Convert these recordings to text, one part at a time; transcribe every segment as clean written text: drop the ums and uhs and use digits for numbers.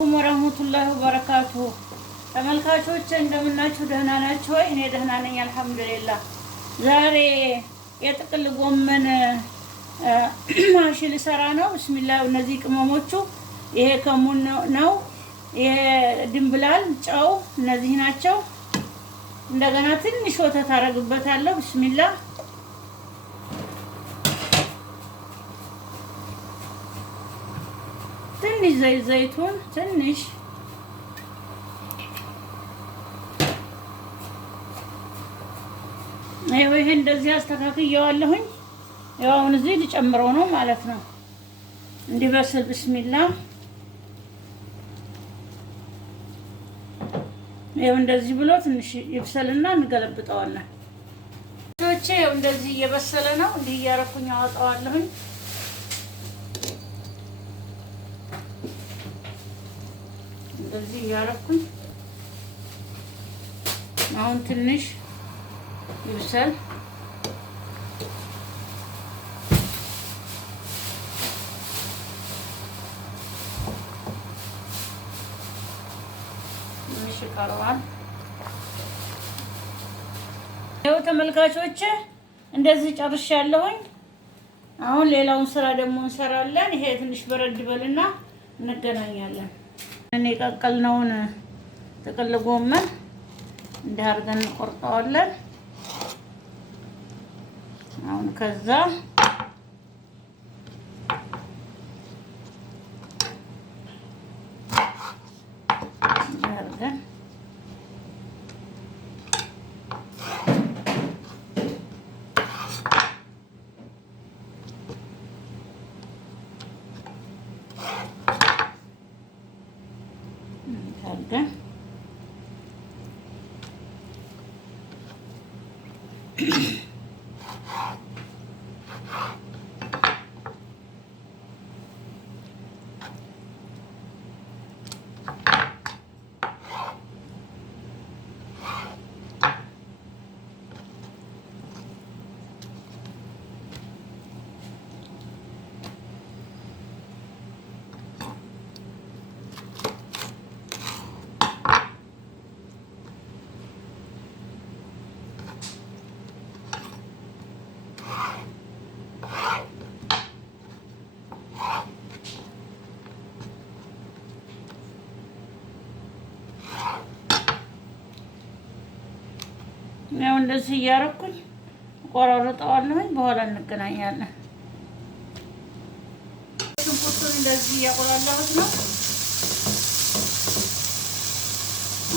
ወራህመቱላሂ ወበረካቱሁ ተመልካቾች እንደምናችሁ ደህና ናችሁ ወይ? እኔ ደህና ነኝ አልሐምዱሊላህ። ዛሬ የጥቅል ጎመን ማሽ ልሰራ ነው። ቢስሚላህ። እነዚህ ቅመሞቹ ይሄ ከሙን ነው፣ ይሄ ድንብላል፣ ጨው፣ እነዚህ ናቸው። እንደገና ትንሽ ወተት አደርግበታለሁ። ቢስሚላህ። ትንሽ ዘይቱን ትንሽ ይሄ እንደዚህ አስተካክየዋለሁኝ። ያው አሁን እዚህ ልጨምረው ነው ማለት ነው እንዲበስል። ቢስሚላህ። ይሄው እንደዚህ ብሎ ትንሽ ይብሰልና እንገለብጠዋለን። ይሄው እንደዚህ እየበሰለ ነው። እንዲህ እያረኩኝ አወጣዋለሁኝ። እንደዚህ እያረኩኝ አሁን ትንሽ ይብሰል። ትንሽ ይቀረዋል። ይኸው ተመልካቾች እንደዚህ ጨርሻለሁኝ። አሁን ሌላውን ስራ ደግሞ እንሰራለን። ይሄ ትንሽ በረድ በልና እንገናኛለን። እኔ ቀቀልነውን ጥቅል ጎመን እንዲህ አድርገን እንቆርጠዋለን። አሁን ከዛ እንዲህ አድርገን ያው እንደዚህ እያረኩኝ ቆራርጠዋለሁኝ። በኋላ እንገናኛለን። ሽንኩርቱን እንደዚህ እያቆላላሁት ነው።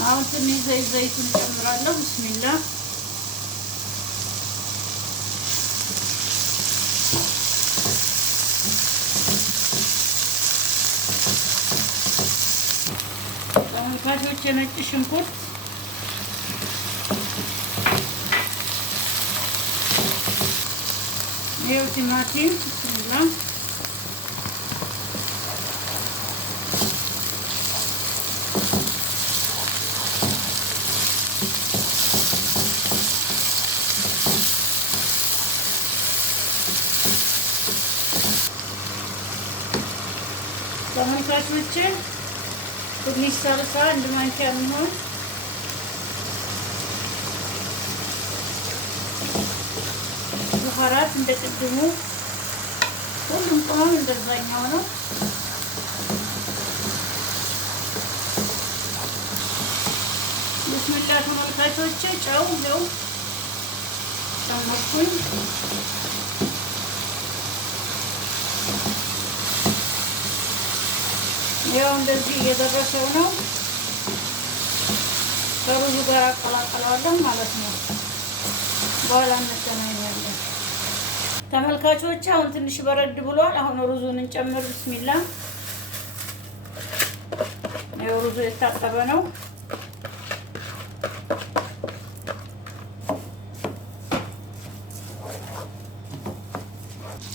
አሁን ትንሽ ዘይቱን ጨምራለሁ። ቢስሚላህ። ተመልካቾች የነጭ ሽንኩርት ይኸው ቲማቲም ቢስሚላህ። ተመልካቾች ትንሽ ሳልሳ አንድ ማንኪያ የሚሆን ባህራት እንደ ቅድሙ ሁሉም ቅመም እንደዛኛው ነው። ቢስሚላህ ተመልካቾች ጨው ነው ጨመርኩኝ። ያው እንደዚህ እየደረሰው ነው። ከሩዙ ጋር አቀላቅለዋለሁ ማለት ነው። በኋላ እንገናኛለን። ተመልካቾች አሁን ትንሽ በረድ ብሏል። አሁን ሩዙን እንጨምር። ቢስሚላህ። ያው ሩዙ የታጠበ ነው።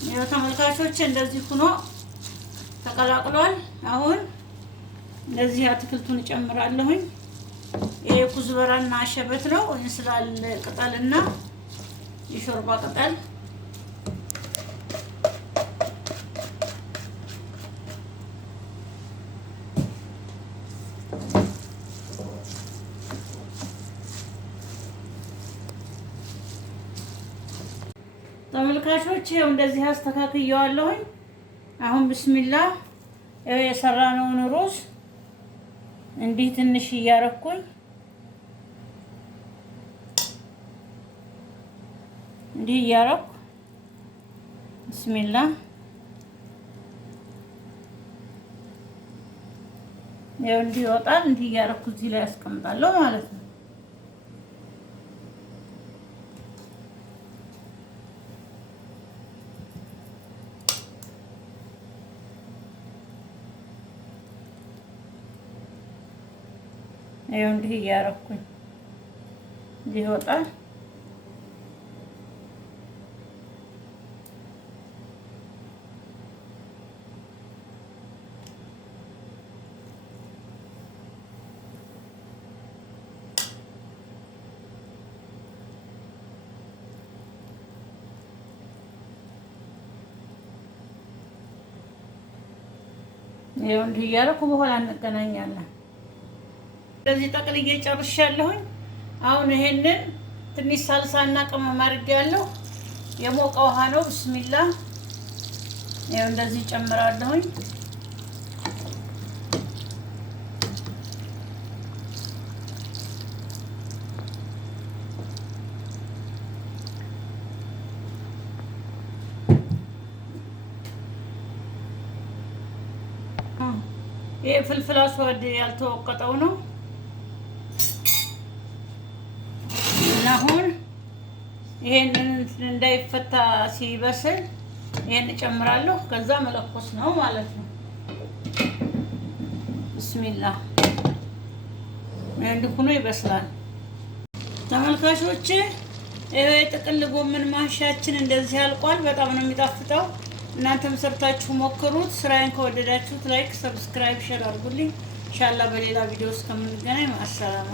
ያው ተመልካቾች እንደዚህ ሆኖ ተቀላቅሏል። አሁን እንደዚህ አትክልቱን እጨምራለሁኝ። ይሄ ኩዝበራና ሸበት ነው። እንስላል ቅጠልና የሾርባ ቅጠል ተመልካቾች ይኸው እንደዚህ አስተካክየዋለሁኝ። አሁን ብስሚላህ የሰራነውን ሩዝ እንዲህ ትንሽ እያረኩኝ እንዲህ እያረኩ ብስሚላህ ያው እንዲህ ይወጣል። እንዲህ እያረኩ እዚህ ላይ አስቀምጣለሁ ማለት ነው። ያው እንዲህ እያረኩኝ እንዲህ ይወጣል። ይኸው እንዲህ እያደረኩ በኋላ እንገናኛለን። እንደዚህ ጠቅልዬ ጨርሻለሁኝ። አሁን ይሄንን ትንሽ ሳልሳና ቅመም አድርጌያለሁ። የሞቀ ውሃ ነው። ብስሚላህ ይኸው እንደዚህ ጨምራለሁኝ። ይሄ ፍልፍል አስዋድ ያልተወቀጠው ነው እና አሁን ይሄንን እንዳይፈታ ሲበስል ይሄን እጨምራለሁ። ከዛ መለኮስ ነው ማለት ነው። ብስሚላህ እንዲህ ሆኖ ይበስላል። ተመልካቾቼ ይሄ ጥቅል ጎመን ማሻችን እንደዚህ አልቋል። በጣም ነው የሚጣፍጠው። እናንተም ሰርታችሁ ሞክሩት። ስራዬን ከወደዳችሁት ላይክ፣ ሰብስክራይብ፣ ሼር አድርጉልኝ። ኢንሻአላህ በሌላ ቪዲዮ እስከምንገናኝ ማሰላማ